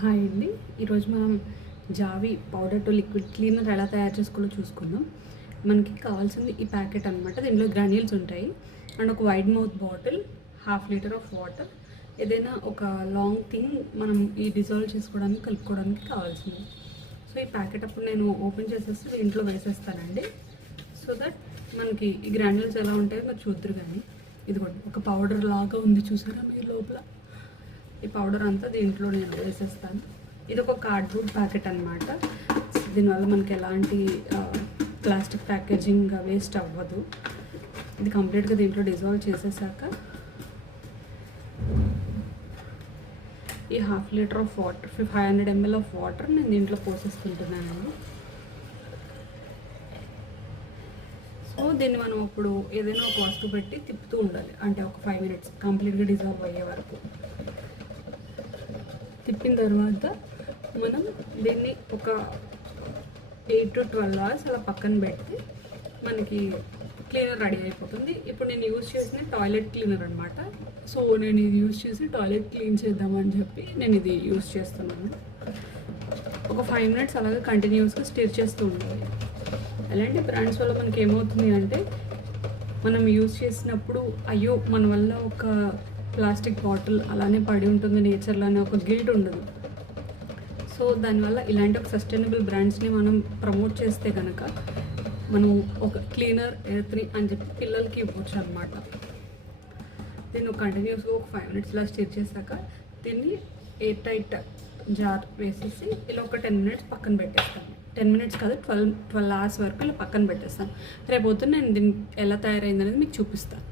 Hi అండి. ఈరోజు మనం జావీ పౌడర్ టు లిక్విడ్ క్లీనర్ ఎలా తయారు చేసుకోవాలో చూసుకుందాం. మనకి కావాల్సింది ఈ ప్యాకెట్ అనమాట. దీంట్లో గ్రాన్యూల్స్ ఉంటాయి అండ్ ఒక wide mouth bottle, 1/2 litre of water, ఏదైనా ఒక లాంగ్ థింగ్ మనం ఈ డిజాల్వ్ చేసుకోవడానికి కలుపుకోవడానికి కావాల్సింది. సో ఈ ప్యాకెట్ అప్పుడు నేను ఓపెన్ చేసేసి దీంట్లో వేసేస్తానండి. సో దట్ మనకి ఈ గ్రాన్యూల్స్ ఎలా ఉంటాయో మీరు చూద్దరు. కానీ ఇదిగోండి ఒక పౌడర్ లాగా ఉంది, చూసారా మీరు లోపల. ఈ పౌడర్ అంతా దీంట్లో నేను వేసేస్తాను. ఇది ఒక కార్డ్బోర్డ్ ప్యాకెట్ అనమాట. దీనివల్ల మనకి ఎలాంటి ప్లాస్టిక్ ప్యాకేజింగ్ వేస్ట్ అవ్వదు. ఇది కంప్లీట్గా దీంట్లో డిజాల్వ్ చేసేసాక ఈ 1/2 litre of water, 500 ml of water నేను దీంట్లో పోసేసుకుంటున్నానండి. సో దీన్ని మనం ఇప్పుడు ఏదైనా ఒక వస్తువు పెట్టి తిప్పుతూ ఉండాలి, అంటే ఒక 5 minutes కంప్లీట్గా డిజాల్వ్ అయ్యే వరకు. తిప్పిన తర్వాత మనం దీన్ని ఒక 8 to 12 hours అలా పక్కన పెడితే మనకి క్లీనర్ రెడీ అయిపోతుంది. ఇప్పుడు నేను యూజ్ చేసిన టాయిలెట్ క్లీనర్ అనమాట. సో నేను ఇది యూజ్ చేసి టాయిలెట్ క్లీన్ చేద్దామని చెప్పి నేను ఇది యూజ్ చేస్తున్నాను. ఒక 5 minutes అలాగే కంటిన్యూస్గా స్టిర్ చేస్తూ ఉండాలి. అలాంటి బ్రాండ్స్ వల్ల మనకి ఏమవుతుంది అంటే, మనం యూజ్ చేసినప్పుడు అయ్యో మన వల్ల ఒక ప్లాస్టిక్ బాటిల్ అలానే పడి ఉంటుంది నేచర్లో అనే ఒక గిల్ట్ ఉండదు. సో దానివల్ల ఇలాంటి ఒక సస్టైనబుల్ బ్రాండ్స్ని మనం ప్రమోట్ చేస్తే కనుక మనం ఒక క్లీనర్ ఎర్త్ని అని చెప్పి పిల్లలకి ఇవ్వచ్చు అనమాట. దీన్ని కంటిన్యూస్గా ఒక 5 minutes ఇలా స్టిర్ చేశాక దీన్ని ఎయిర్ టైట్ జార్ వేసేసి ఇలా ఒక 10 minutes పక్కన పెట్టేస్తాను. 10 minutes కాదు, 12 hours వరకు ఇలా పక్కన పెట్టేస్తాను. రేపు పొద్దున్న నేను దీన్ని ఎలా తయారైంది అనేది మీకు చూపిస్తాను.